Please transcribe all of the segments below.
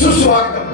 सुस्वागतम.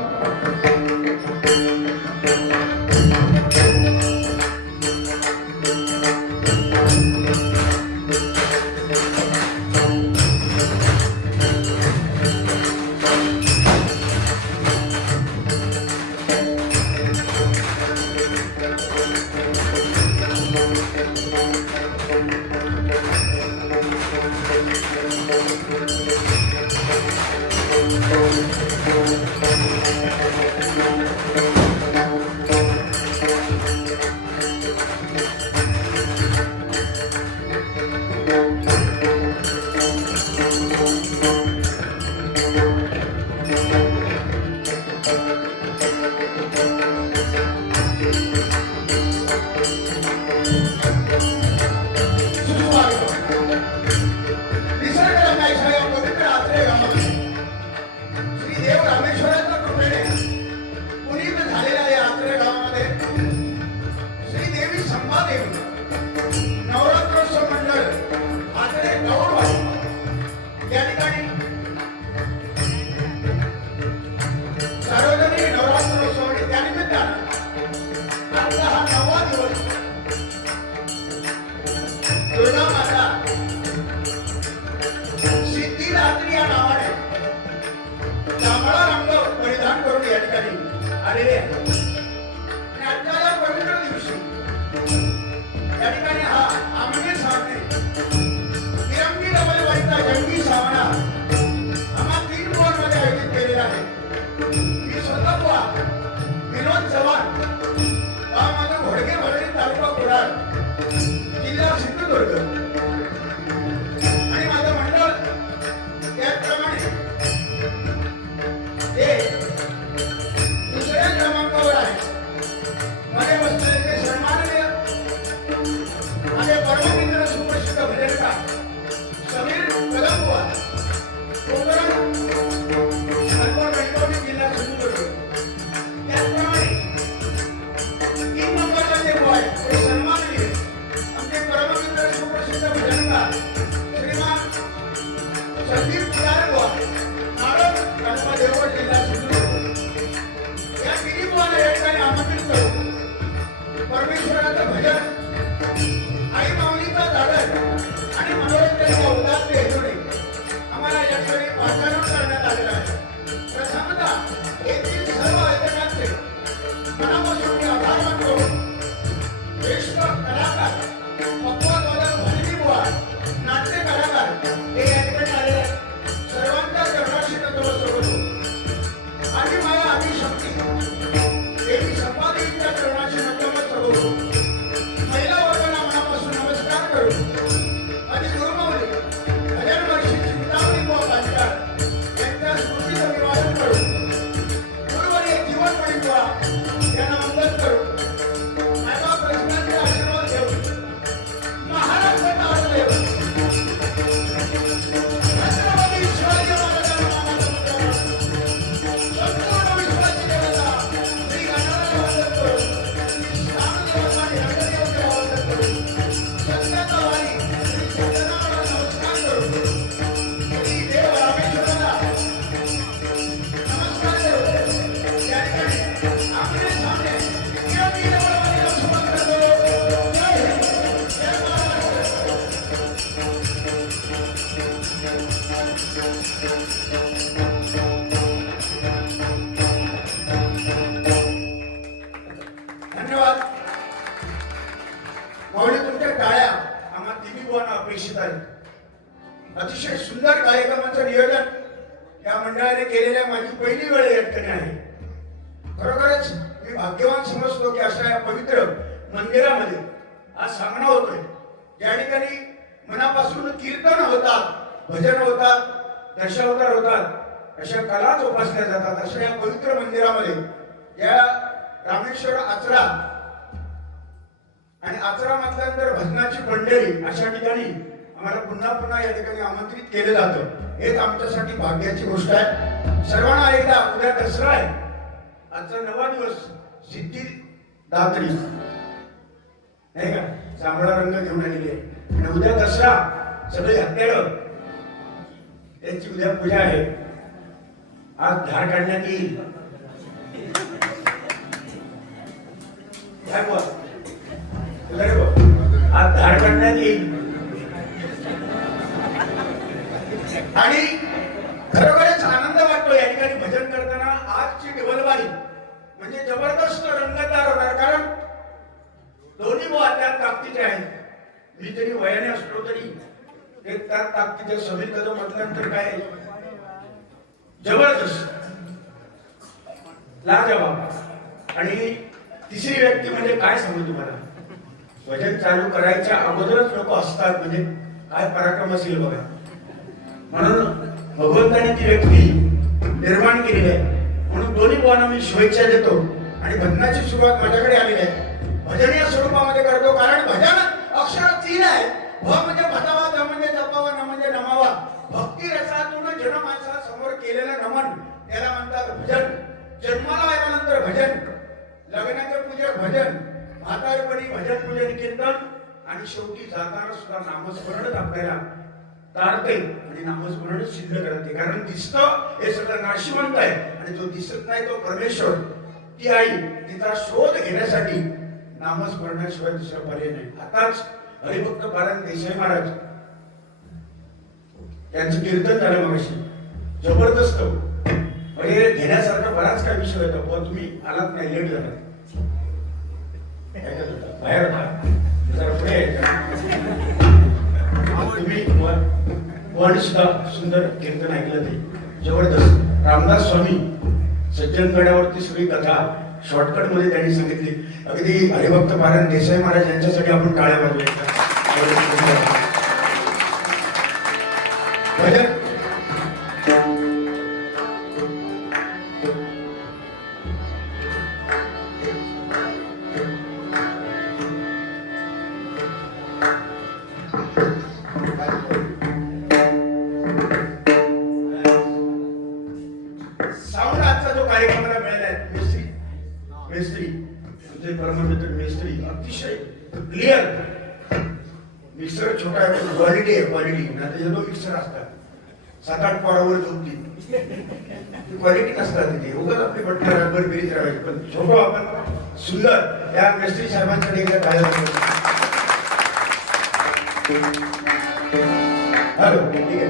अपेक्षित आहे. अतिशय सुंदर कार्यक्रमाचं नियोजन या मंडळाने केलेल्या माझी पहिली वेळ या ठिकाणी आहे. खरोखरच मी भाग्यवान समजतो की अशा या पवित्र मंदिरामध्ये आज सामना होतोय, ज्या ठिकाणी मनापासून कीर्तन होतात, भजन होतात, दशावतार होतात, अशा कला जोपासल्या जातात. अशा या पवित्र मंदिरामध्ये या रामेश्वर आचरा आणि आचरा म्हटल्यानंतर भजनाची पंढरी अशा ठिकाणी आम्हाला पुन्हा पुन्हा या ठिकाणी आमंत्रित केलं जातं, हेच आमच्यासाठी भाग्याची गोष्ट आहे. सर्वांना एकदा, उद्या दसरा आहे, आजचा 9वा दिवस, सिद्धी दात्री नाही का, जांभळा रंग घेऊन आलेली आहे. आणि उद्या दसरा, सगळे हत्यारं त्यांची उद्या पूजा आहे. आज धार काढण्यात येईल. आज धार काढण्यात येईल. आणि खरोखरच आनंद वाटतो या ठिकाणी भजन करताना. आजची ढोलवारी म्हणजे जबरदस्त रंगतदार होणार, कारण दोन्ही बुवा त्या ताकदीचे आहेत. मी जरी वयाने असलो तरी ते त्या ताकदीचे समीर कदम म्हटल्यानंतर काय जबरदस्त लाजवाब. आणि तिसरी व्यक्ती म्हणजे काय सांगू तुम्हाला, भजन चालू करायच्या अगोदरच लोक असतात, म्हणजे काय पराक्रम असेल बघा. म्हणून भगवंताने ती व्यक्ती निर्माण केलेली आहे. म्हणून दोन्ही बुवांना मी शुभेच्छा देतो. आणि भजनाची सुरुवात माझ्याकडे आलेली आहे. भजन या स्वरूपामध्ये करतो, कारण भजन अक्षर 3 आहे. भ म्हणजे भजावा, ध म्हणजे जपावा, न म्हणजे नमावा. भक्ती रसातून जनमानसा समोर केलेलं नमन त्याला म्हणतात भजन. जन्माला आल्यानंतर भजन, लग्नाचे पूजन भजन, म्हातारपणी भजन पूजन कीर्तन, आणि शेवटी जाताना सुद्धा नामस्मरणच आपल्याला तारते आणि नामस्मरणच सिद्ध करते. कारण दिसतं हे सगळं नाशिवंत आहे, आणि जो दिसत नाही तो परमेश्वर, ती आई, तिचा शोध घेण्यासाठी नामस्मरणाशिवाय दुसरा पर्याय नाही. आताच हरिभक्त पारायण देसाई महाराज त्यांचं कीर्तन झालं मगाशी, जबरदस्त. म्हणजे घेण्यासारखा बराच काय विषय होता, पण तुम्ही आलात नाही, लेट झाला, बाहेर होता, जरा पुढे तुम्ही वन सुद्धा सुंदर कीर्तन ऐकलं, ते जबरदस्त. रामदास स्वामी सज्जनगडावरती सगळी कथा शॉर्टकट मध्ये त्यांनी सांगितली. अगदी हरिभक्त पारायण देसाई महाराज यांच्यासाठी आपण टाळ्या वाजवूया. भजन मेस्त्री म्हणजे परममित्र मेस्त्री अतिशय क्लिअर. मिक्सर छोटा आहे पण क्वालिटी आहे, क्वालिटी. ना त्याचे 2 मिक्सर असतात 7-8 पोरावर झोपतील, क्वालिटी नसतात तिथे. उगाच आपली बटणं रबर बिरीत राहायची, पण छोटं आपण सुंदर त्या मेस्त्री साहेबांकडे एकदा पाहायला हॅलो ठीक आहे.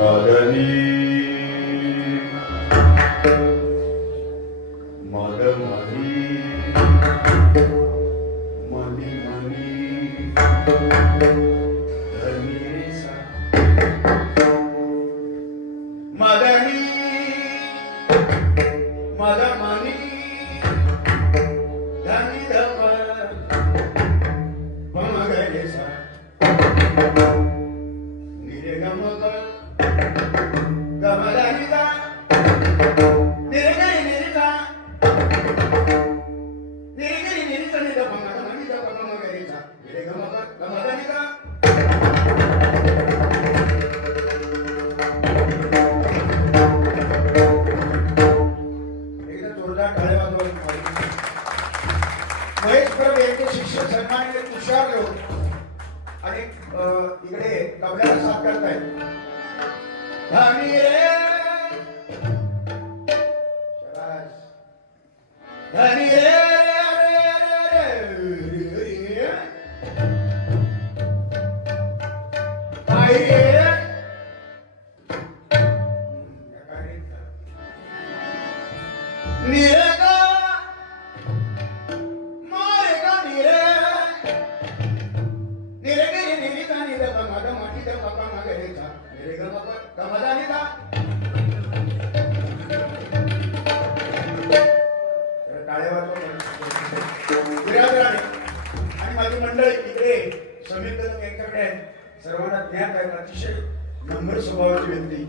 मदनी मद मनी मनी मनी धनी सा मदनी मद मनी धनी धप पमगरे सा निरे गमग गमदानिदा निरे निरिता निरे निरिता निदा पमगरे सा पमगरे सा निरे गमग गमदानिदा. महेश परब यांचे शिक्षक सन्मानित तुषार लोक आणि इकडे तबल्याला साथ करतायत. धनी रे शाबास, धनी रे आई रे निरे आणि माझी मंडळी इकडे समीर कदम यांच्याकडे आहेत. सर्वांना आहेत अतिशय नम्र स्वभावाची व्यक्ती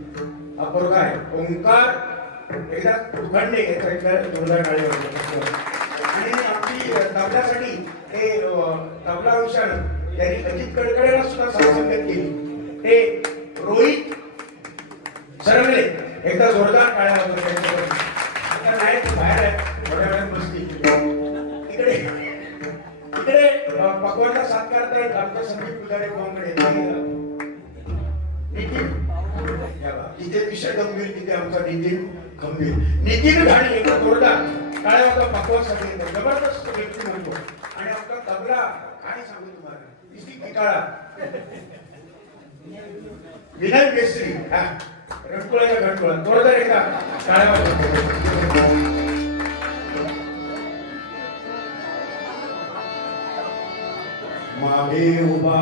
हा पोरगा आहे ओंकार एकदा तुखंडे याचा एकदा जोरदार टाळी वाजवा. आणि आमची तबल्यासाठी हे तबला हुशार यांनी अजित कडकडेला सुद्धा साथसंगत केली ते रोहित सरंगले एकदा जोरदार टाळ्या वाजवतात त्यांच्यावर. आता नाही बाहेर आहे थोड्या वेळात बसतील इकडे इकडे पकवानला साथ करतायत आमच्या संदीप पुजारी कोंगडे नितीन तिथे विषय गंभीर तिथे आमचा नितीन गंभीर नितीन घाणी एकदा जोरदार टाळ्या वाजवा पकवानसाठी जबरदस्त व्यक्ती म्हणतो. आणि आपला तबला काय सांगू तुम्हाला इसी किटाळा विनय केसरी रंगकुळाच्या घंटकुळा जोरदार एकदा टाळ्या वाजवा. मागे उभा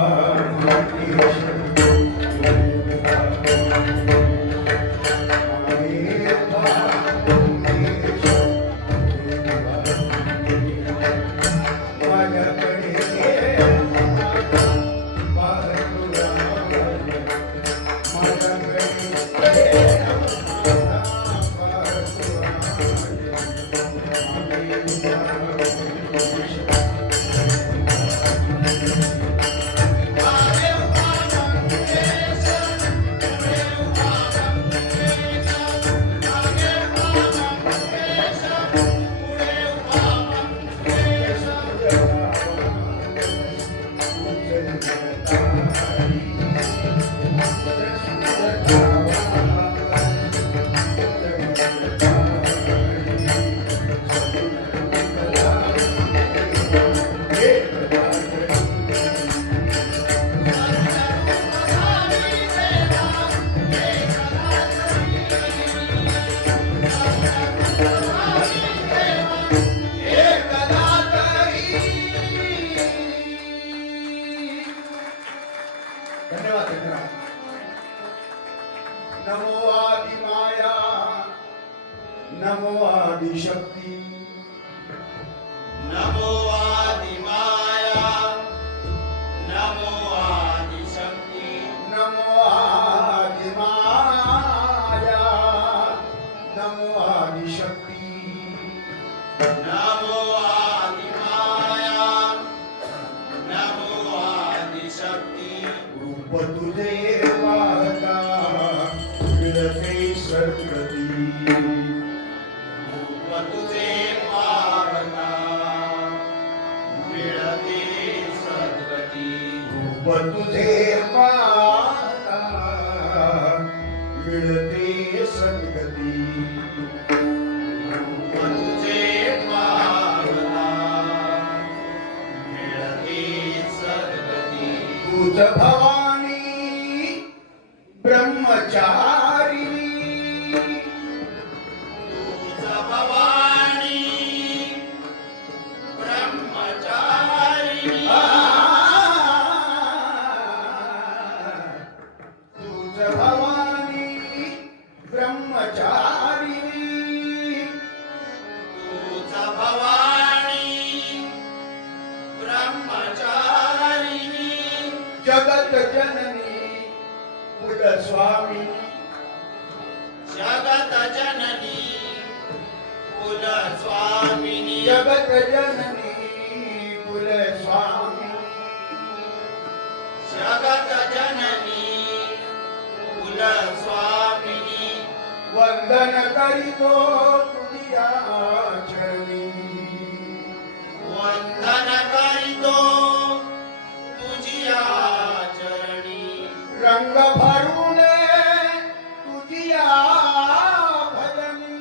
नमो आदि माया नमो आदि शक्ति नमो आदि माया नमो आदि शक्ति नमो आदि माया नमो आदि शक्ति नमो आदि माया नमो आदि शक्ति रूप तुझे पाहता मिळते सर्वती रूप तुझे पाहता मिळते सद्गती रूप तुझे पाहता मिळते सद्गती रूप तुझे पाहता मिळते सद्गती तुझ भवानी ब्रह्मचारी तुझ भवानी ब्रह्मचारी तुझ भवानी ब्रह्मचारी तुझ भवानी ब्रह्मचारी जगत जननी कुल स्वामी जगत जननी कुल स्वामिनी जगत जननी कुल स्वामी जगत जननी कुल स्वामिनी वंदन करीतो तुझ्या चरणी वंदन करीतो तुझिया चरणी रंग भरून तुझिया भजनी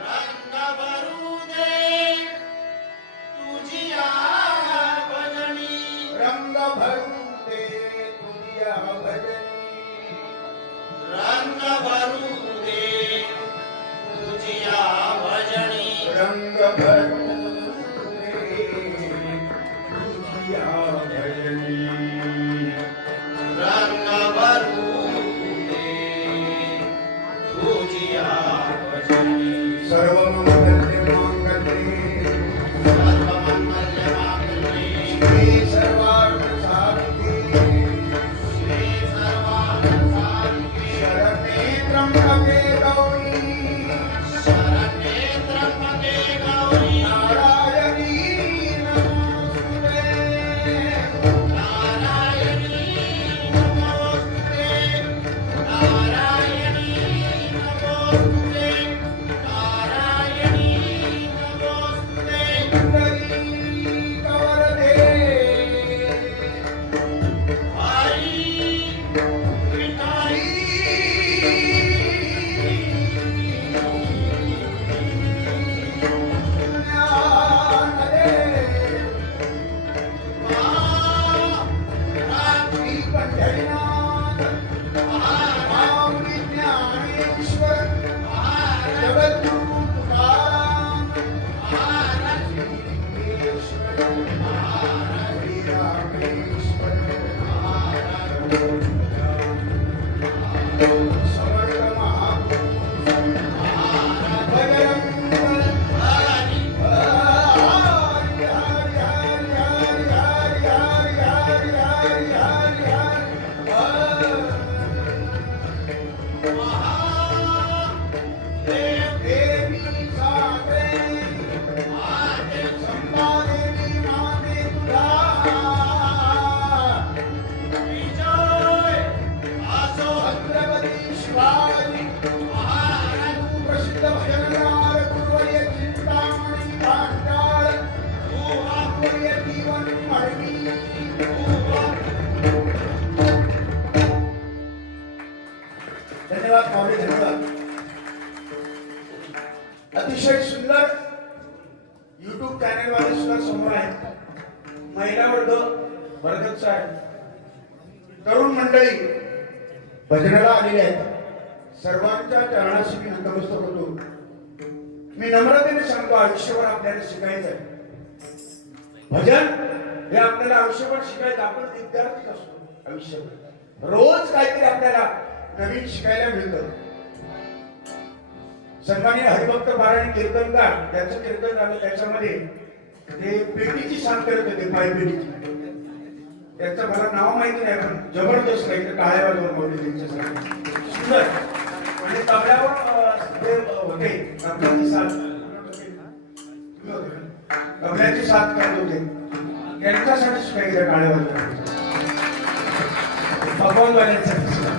रंग भरू दे तुझिया भजनी रंग भरून दे तुझिया भजनी रंग भरू दे तुझिया भजनी रंग भरून दे तुझिया भजनी समर्थ महापुरुष बजरंग हरी हरी हरी हरी हरी हरी हरी हरी महादेव देवी साते महादेव संभादेवी माते तुझा विजय असो छत्रपती शिवाजी महाराज प्रसिद्ध भजनगार गुरुवर्य चिंतामणी भांडाळ गुरुवर्य जीवन मळवी धन्यवाद माऊली धन्यवाद. अतिशय सुंदर युट्यूब चॅनल वाले सुद्धा समोर आहेत. महिला वर्गचा आहे. तरुण मंडळी भजनाला आलेली आहेत. सर्वांच्या चरणाशी मी नतमस्तक होतो. मी नम्रतेने सांगतो, आयुष्यभर आपल्याला शिकायचं आहे. भजन हे आपल्याला आयुष्यभर शिकायचं. आपण विद्यार्थीच असतो आयुष्यभर. रोज काहीतरी आपल्याला नवीन शिकायला मिळतं. सन्माननीय हरिभक्त पारायण कीर्तनकार त्यांचं कीर्तन झालं, त्याच्यामध्ये ते पेटीची साथ करत होते, पाय पेटीची. त्यांचं मला नाव माहिती नाही, पण जबरदस्त काहीतरी टाळ्या वाजवून होते त्यांच्यासाठी. सुंदर. आणि तबल्यावर ते होते, तबल्याची साथ तबल्याची साथ करत होते. त्यांच्यासाठी शिकायचं टाळ्या वाजवून भगवानवाल्यांसाठी सुद्धा.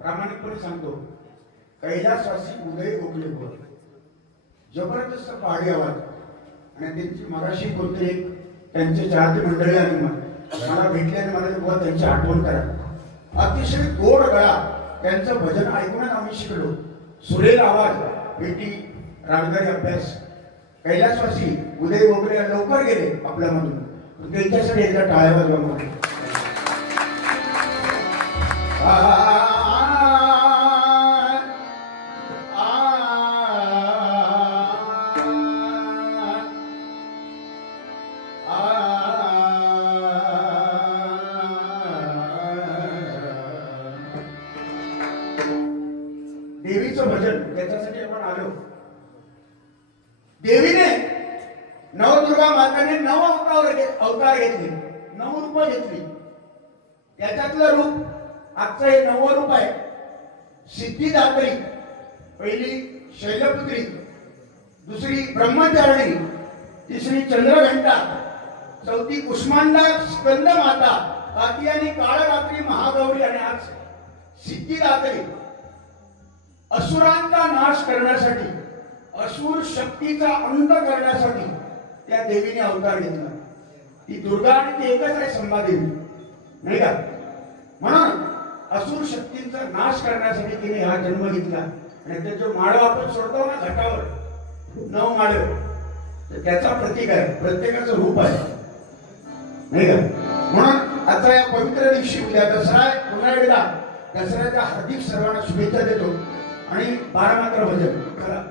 प्रामाणिकपणे सांगतो, कैलासवासी उदय गोखले बोल जबरदस्त पहाडी आवाज. आणि त्यांची मगाशी कोणते एक त्यांचे चाहते मंडळी आणि मला भेटले आणि मला बुवा त्यांची आठवण करा. अतिशय गोड गळा, त्यांचं भजन ऐकूनच आम्ही शिकलो. सुरेल आवाज, पेटी, रागदारी अभ्यास. कैलासवासी उदय गोखले लवकर गेले आपल्यामधून, त्यांच्यासाठी एकदा टाळ्या वाजवा. देवीचं भजन त्याच्यासाठी आपण आलो. देवीने नवदुर्गा माताने 9 अवतार घेतले, 9 रूप घेतली. त्याच्यातलं रूप आजचं हे 9वं रूप आहे. सिद्धिदात्री, पहिली शैलपुत्री, दुसरी ब्रह्मचारिणी, तिसरी चंद्रघंटा, चौथी कुष्मांडा स्कंद माता, पाचवी आणि काळरात्री महागौरी, आणि आज सिद्धिदात्री. असुरांचा नाश करण्यासाठी असुर शक्तीचा अंत करण्यासाठी त्या देवीने अवतार घेतला. ती दुर्गा आणि ती एकच आहे संभादेवी, नाही का? म्हणून असुर शक्तींचा नाश करण्यासाठी तिने हा जन्म घेतला. आणि ते जो माळव आपण सोडतो ना घाटावर, 9 माळव, तर त्याचा प्रतीक आहे, प्रत्येकाचं रूप आहे, नाही का? म्हणून आता या पवित्र दिवशी उद्या दसरा आहे, पुन्हा एकदा दसऱ्याच्या हार्दिक सर्वांना शुभेच्छा देतो. आणि 12 मात्र भजन करा.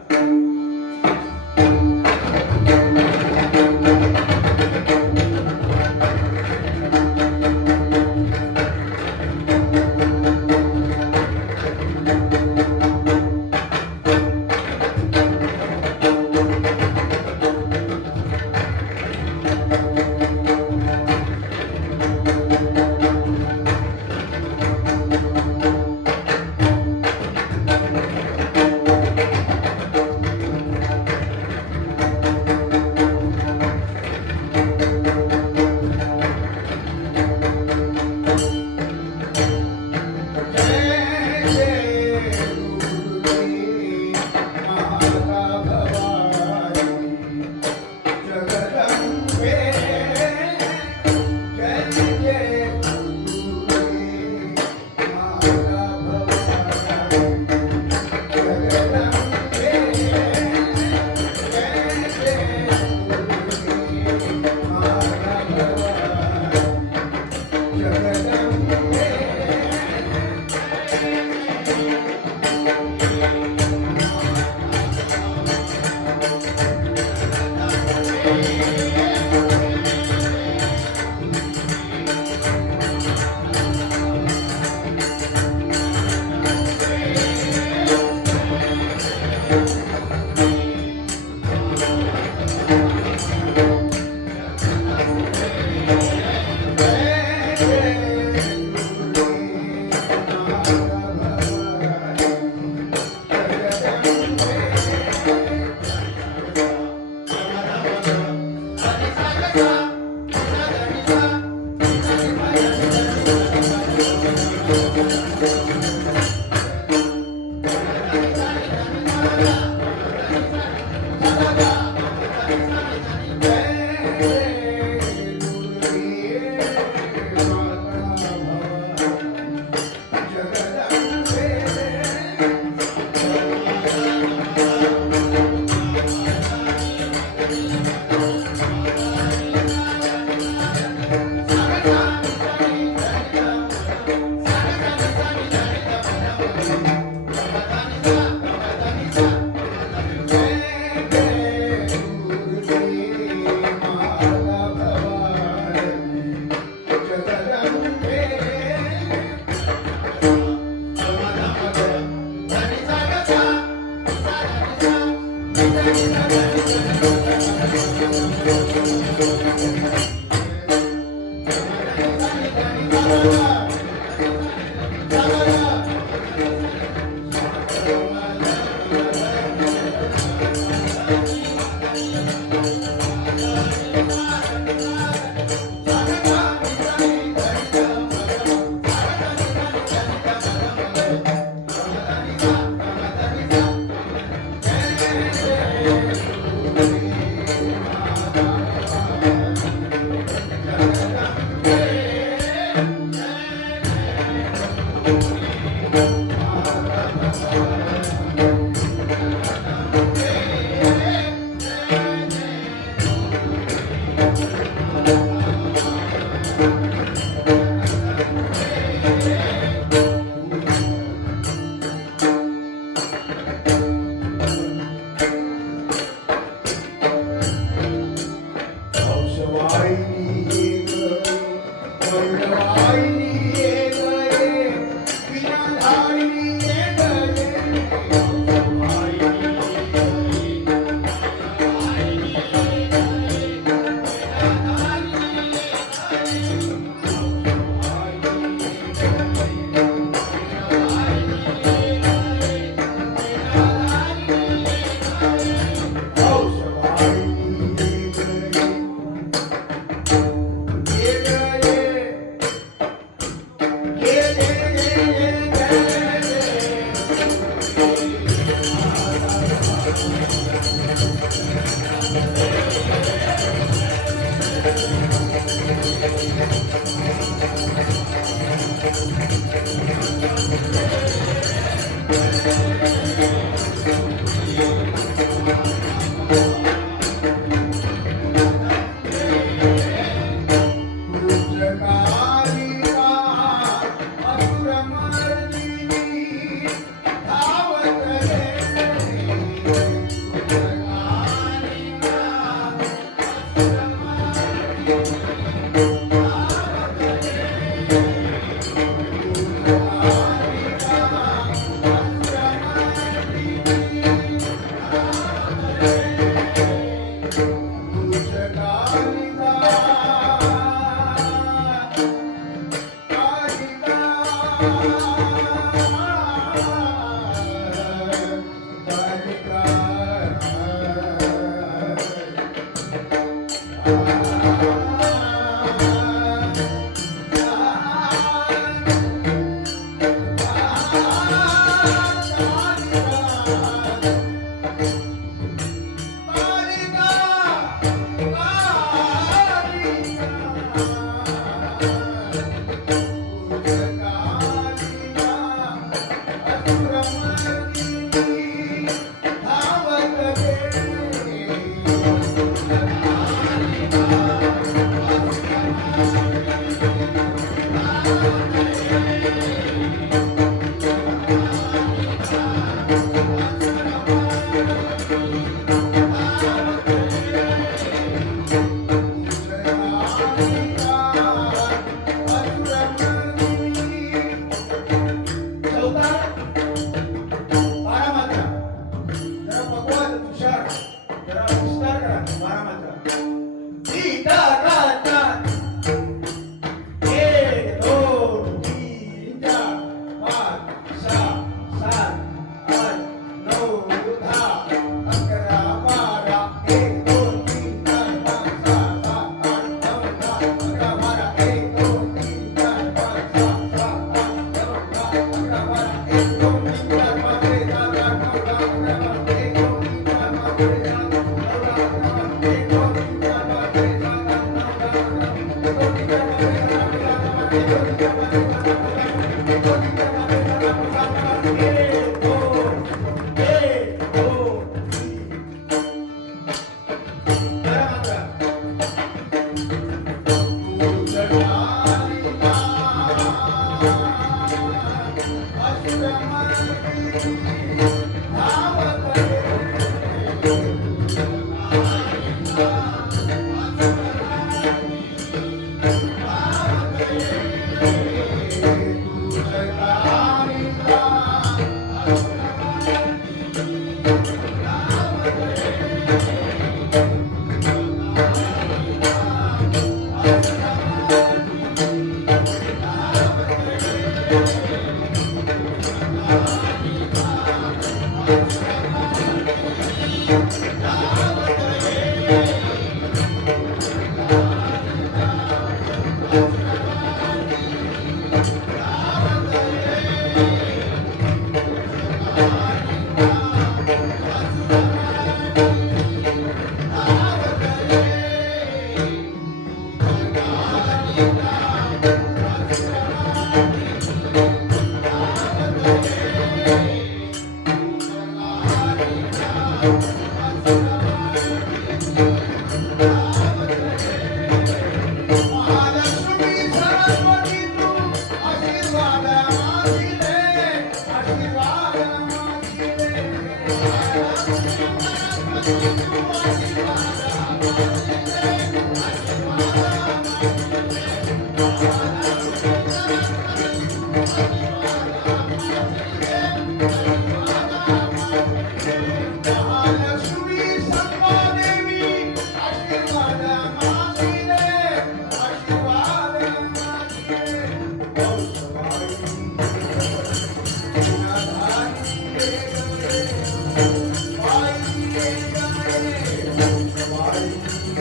Bye.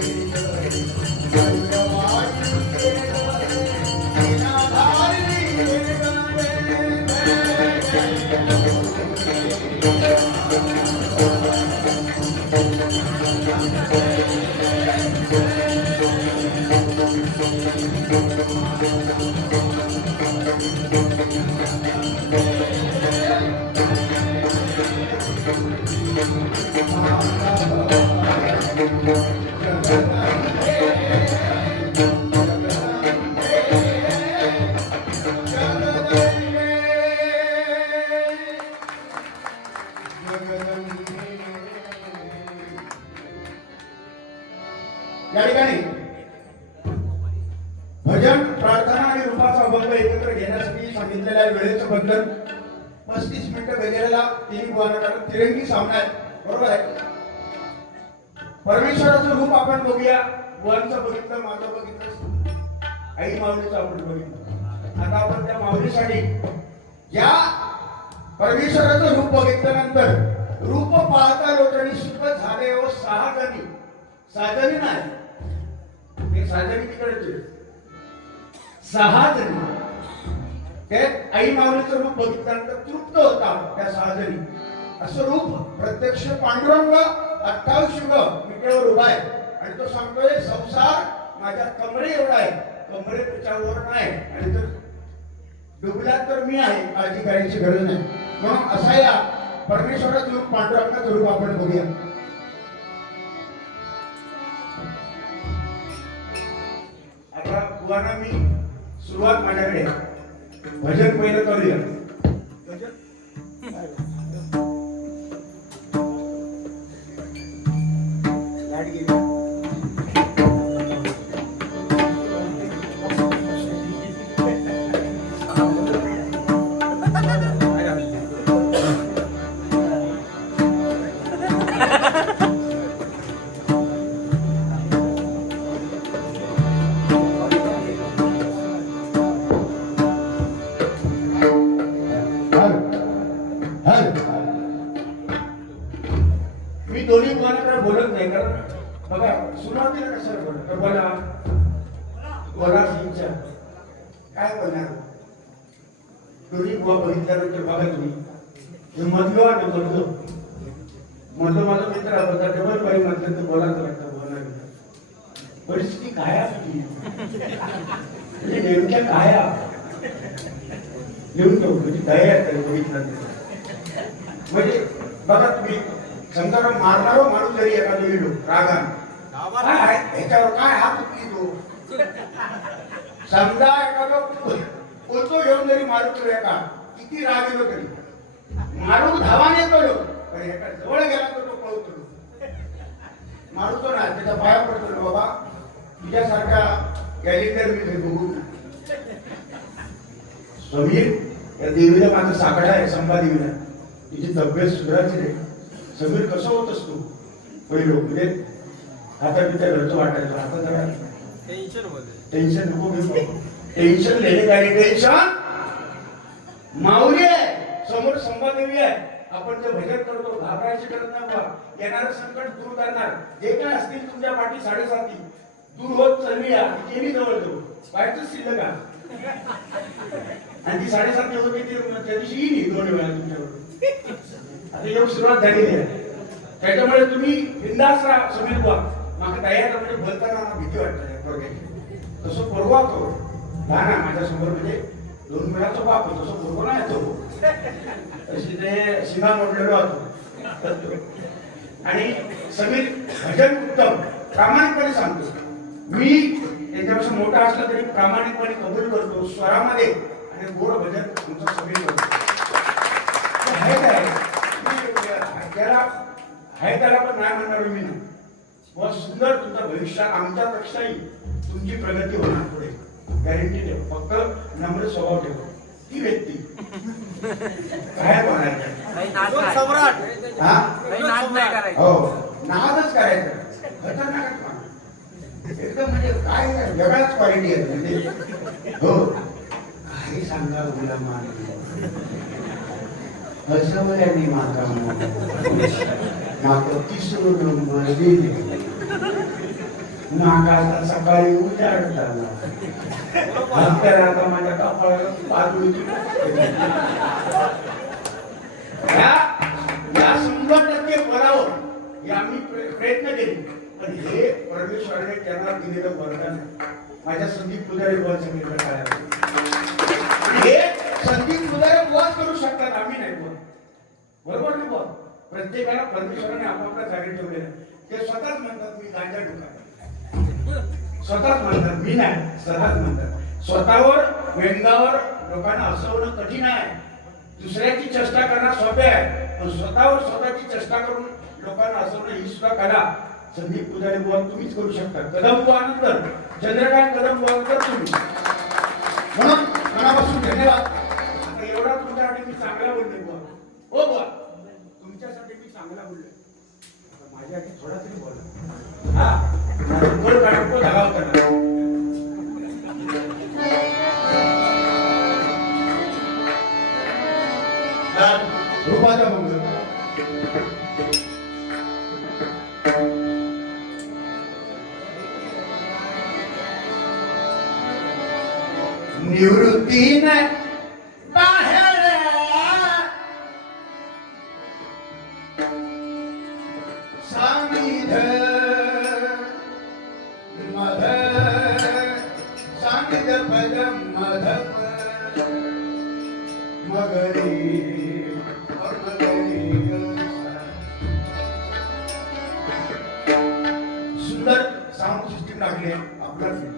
या ठिकाणी भजन प्रार्थना आणि रूपाचा अभंग एकत्र घेण्यासाठी सांगितलेल्या वेळेचं बंधन 35 मिनिटं गजेला तिन्ही बुवांना तिरंगी सामना आहे. बरोबर आहे. परमेश्वराचं रूप आपण बघूया. बुवांचं बघितलं, माझं बघितलं, आई माऊलीचं आपण बघितलं. आता आपण त्या माऊलीसाठी या परमेश्वराचं रूप बघितल्यानंतर रूप पाहता लोकांनी सुख झाले व 6 जणी, 6 जणी नाही, एक 6 जणी तिकडचे 6 जणी. ते आई माऊलीचं रूप बघितल्यानंतर तृप्त होता त्या 6 जणी. असं रूप प्रत्यक्ष पांडुरंग 28 मीटरवर उभा आहे आणि तो सांगतोय संसार माझ्या कमरे एवढा आहे, कमरे त्याच्यावर नाही, आणि तर डुबला तर मी आहे, काळजी करायची गरज नाही. म्हणून असा या परमेश्वराचं रूप पांडुरंगाचं रूप आपण बघूया. आता बुवांना मी सुरुवात माझ्याकडे भजन पहिलं करूया. मी दोन्ही बुवांकडे बोलत नाही, कारण बघा सुरुवातीला कसं बोलत बोला बोला सिंगच्या काय बोलणार. दोन्ही बुवा बघितल्यानंतर बघा तुम्ही मधलो आणि मधलो माझा मित्र होता, डबल बाई म्हटलं तर बोलायचं लागतं. बोलणार परिस्थिती काय आहे म्हणजे नेमक्या काय लिहून ठेवू म्हणजे दया बघितलं म्हणजे बघा तुम्ही समजा मारणारो माणूस जरी एखादं लिहिलो रागान काय ह्याच्यावर काय हात लिहितो, समजा एखादं पोचो घेऊन जरी मारतो एका किती राग येतो तरी मारून धावाने येतो पण एका जवळ गेला तर तो पळतो, मारतो ना त्याच्या पाया पडतो ना, बाबा तुझ्यासारखा गॅलिंडर मी बघू. समीर या देवीला माझा साकडा आहे, संपादेवीला तिची तब्येत सुधारायची रे. समीर कसं होत असतो पहिलो म्हणजे आता तिच्या घरचं वाटायचं, आता जरा टेन्शन नको घेऊ. टेन्शन लेणे काय टेन्शन माऊली आहे समोर, संपादेवी आहे. आपण जे भजन करतो घाबरायची गरज नाही बा. येणारं संकट दूर करणार जे काय असतील तुमच्या पाठी 7.5 दूर होत चालली केली जवळ जवळ पाहायचंच शिल्लक का. आणि ती 7.5 होती त्या दिवशी येईल 2 वेळा तुमच्यावर. आता येऊ सुरुवात झालेली आहे, त्याच्यामुळे तुम्ही बिंदास राहा. समीर बुवा माका तयार म्हणजे बोलताना भीती वाटते तसं पोरवा तो लहान माझ्या समोर म्हणजे 2 वेळाचा बाप होतो, तसं पोरवा नाही तो तशी ते सीमा मोडलेलो होतो. आणि समीर भजन उत्तम प्रामाणिकपणे सांगतो. मी त्याच्यापेक्षा मोठा असला तरी प्रामाणिकपणे कबूल करतो स्वरामध्ये आणि गोड भजन तुमचं समीर करतो. त्याला पण नाही म्हणणार मी ना. बहुत सुंदर तुमचं भविष्य आमच्यापेक्षाही तुमची प्रगती होणार पुढे गॅरंटी ठेव. फक्त नम्र स्वभाव ठेव. ती व्यक्ती काय होणार सम्राट हो नादच करायचं खतरनाक एकदम म्हणजे काय वेगळाच क्वालिटी आहे म्हणजे हो काही सांगा गुलामा हसवल्याने माझा मात्र 30 नंबर दिले नाकाचा सकाळी उजाडताना आता माझ्या कपाळाला पादुळी या 100% बरावर हे आम्ही प्रयत्न केले, पण हे परमेश्वराने त्यांना दिलेलं वरदान आहे. माझ्या संदीप पुजारी बुवा सांगितलं काय आणि हे संदीप पुजारी बुवाच करू शकतात, आम्ही नाही बुवा. बरोबर ना बुवा? प्रत्येकाला परमेश्वराने आपापल्या जागी ठेवलेलं आहे. ते स्वतःच म्हणतात मी गांजा ठोका, स्वतःच म्हणतात, मी नाही, स्वतःच म्हणतात. स्वतःवर व्यंगावर लोकांना हसवणं कठीण आहे, दुसऱ्याची चेष्टा करणं सोपे आहे, पण स्वतःवर स्वतःची चेष्टा करून लोकांना हसवणं ही सुद्धा कला संदीप पुजारी बुवा तुम्हीच करू शकता. कदम बुवा नंतर चंद्रकांत कदम बुवा नंतर तुम्ही. म्हणून मनापासून धन्यवाद. आता एवढा तुमच्यासाठी मी चांगला बोलले बुवा. हो बुवा, तुमच्यासाठी मी चांगला बोलले, माझ्यासाठी थोडा तरी बोला. हा गोल काढतो धागाव करणार. रूपाचा मंगल निवृत्तीने बाहेर सानिध मध सानिध पद मध मगरी सुंदर साऊंड सिस्टीम लागली आपलं.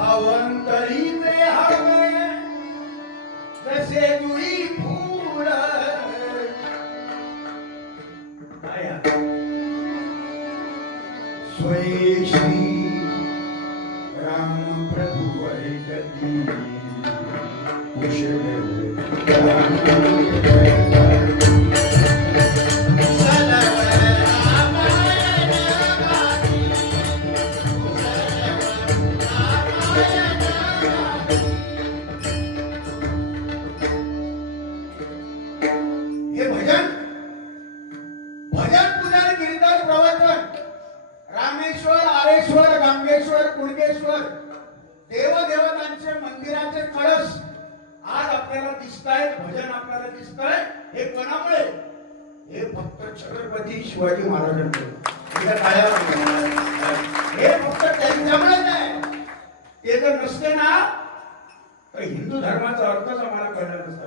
अवंतरी ते हवे जसे दुई फूल स्वयेशी राम प्रभु वैकती हे भजन पुजारी गिरीदास प्रवचन रामेश्वर आरेश्वर गंगेश्वर कुणकेश्वर देवदेवतांचे मंदिराचे कळस आज आपल्याला दिसतायत. भजन आपल्याला दिसतंय हे कोणामुळे? हे फक्त छत्रपती शिवाजी महाराजांमुळे. हे फक्त त्यांच्यामुळे नाही. ते जर नसते ना तर हिंदू धर्माचा अर्थच आम्हाला कळला नसता.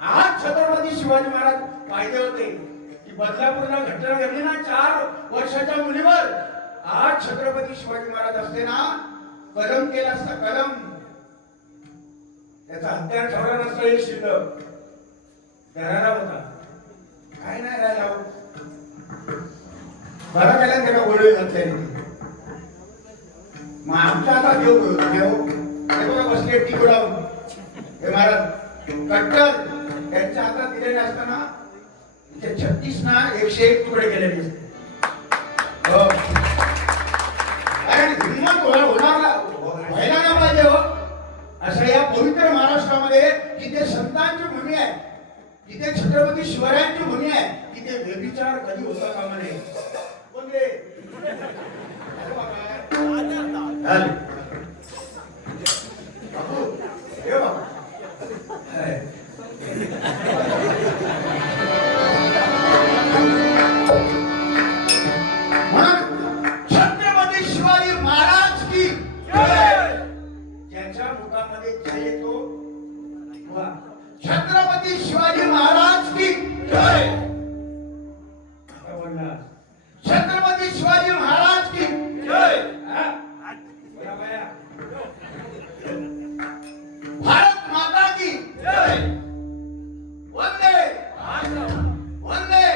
आज छत्रपती शिवाजी महाराज पाहिजे होते की बदलापूरला घटना घडली ना 4 वर्षाच्या मुलीवर, आज छत्रपती शिवाजी महाराज असते ना कलम केला असता, कलम. त्याचा हत्यार ठेवला नसता, हे शिल्लक दरारा होता. काय नाही राहिला बरा केला त्याला गोळी घातले. मग आमचा आता देव बसले टी गोडावून हे महाराज कट्टर त्यांच्या हातात दिलेले असताना 36 ना 101 तुकडे केलेले असते. कारण हिंमत व्हायला ना पाहिजे हो. अशा या पवित्र महाराष्ट्रामध्ये जिथे संतांची भूमी आहे, जिथे छत्रपती शिवरायांची भूमी आहे, तिथे व्यभिचार कधी होता कामा नये. बोलले छत्रपती शिवाजी महाराज की ज्याच्या मुखामध्ये जय येतो, छत्रपती शिवाजी महाराज की जय. छत्रपती शिवाजी महाराज की जय. भारत माता की जय. वंदे वंदे.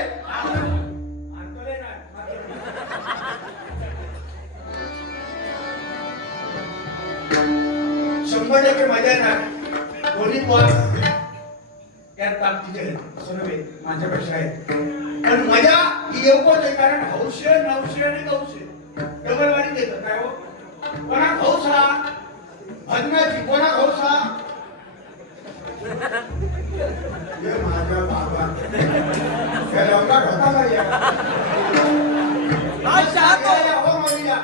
शंभर टक्के मजा येणार. दोन्ही बॉल त्यात ताकदीचे आहेत असं नव्हे, माझ्यापेक्षा आहेत. पण मजा ही येऊच आहे, कारण हौशे नवशे आणि गौशे डबलवारी देतात. काय हो, कोणा हौसा भजनाची, कोणा हौसा हे माझ्या बाबा या लवकर होता का या या, हो माऊलीया.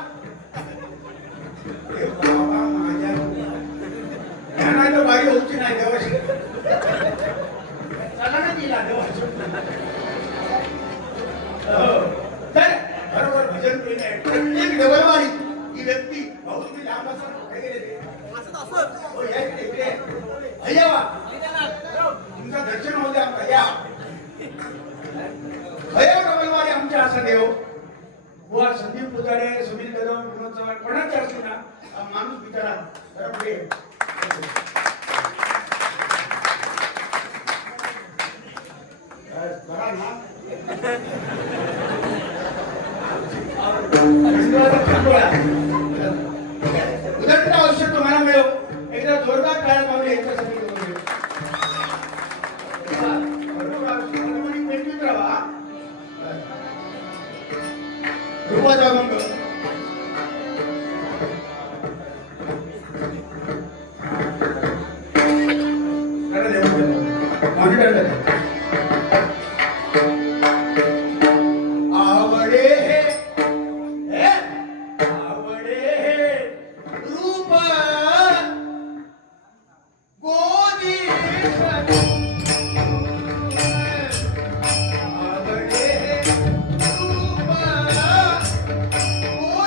हे बाबा माझ्या यांना तर बाई होती नाही देवाशी चला ना तिला देवाशी तर बरोबर भजन केले प्रत्येक देवळवारी ही व्यक्ती भाऊ तुम्ही लांब असाल कुठे गेले ते हो या इकडे इकडे अय्या वा तुमचं दर्शन होऊ द्या आमचा या अय्या रविवारी आमच्या असं देव बुवा संदीप पुजारे सुनील कदम विनोद चव्हाण कोणाचे असतील ना हा माणूस बिचारा जरा पुढे ये. बरा ना उदंड आवश्यक तुम्हाला मिळो एकदा जोरदार टाळ्या पावले यांच्यासाठी करून देऊ. पेटवीत राहा रूपाचा मंग मॉनिटर आवडे हे आवडे हे रूप गोदी आवडे हे रूप गोदी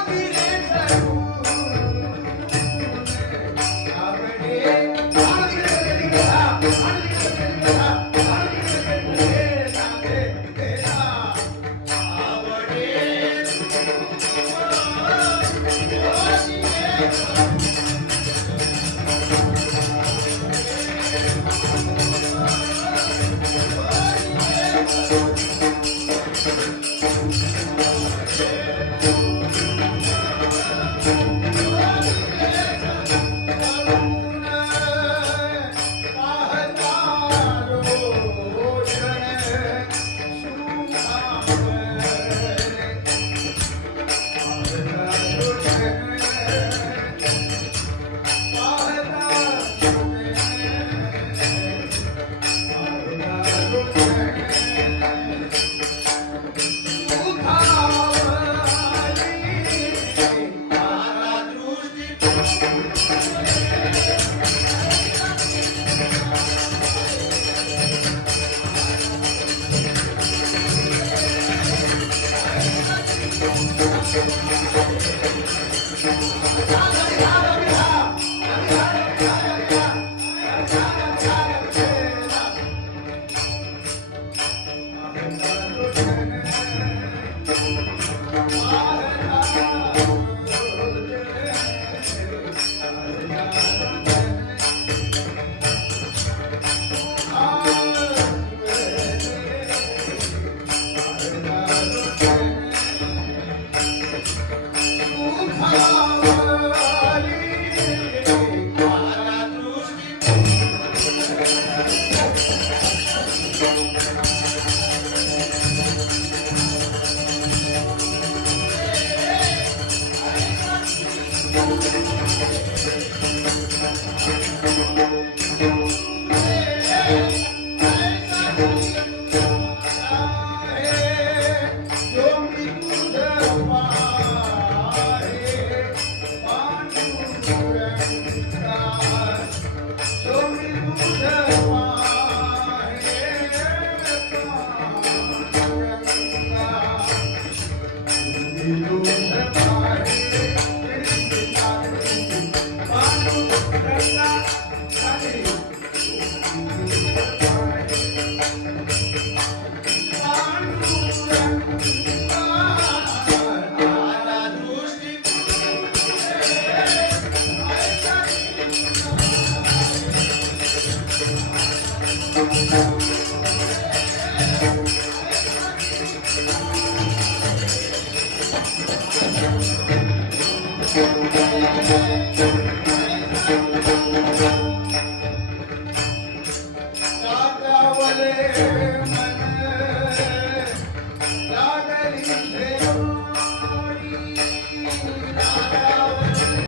Thank you.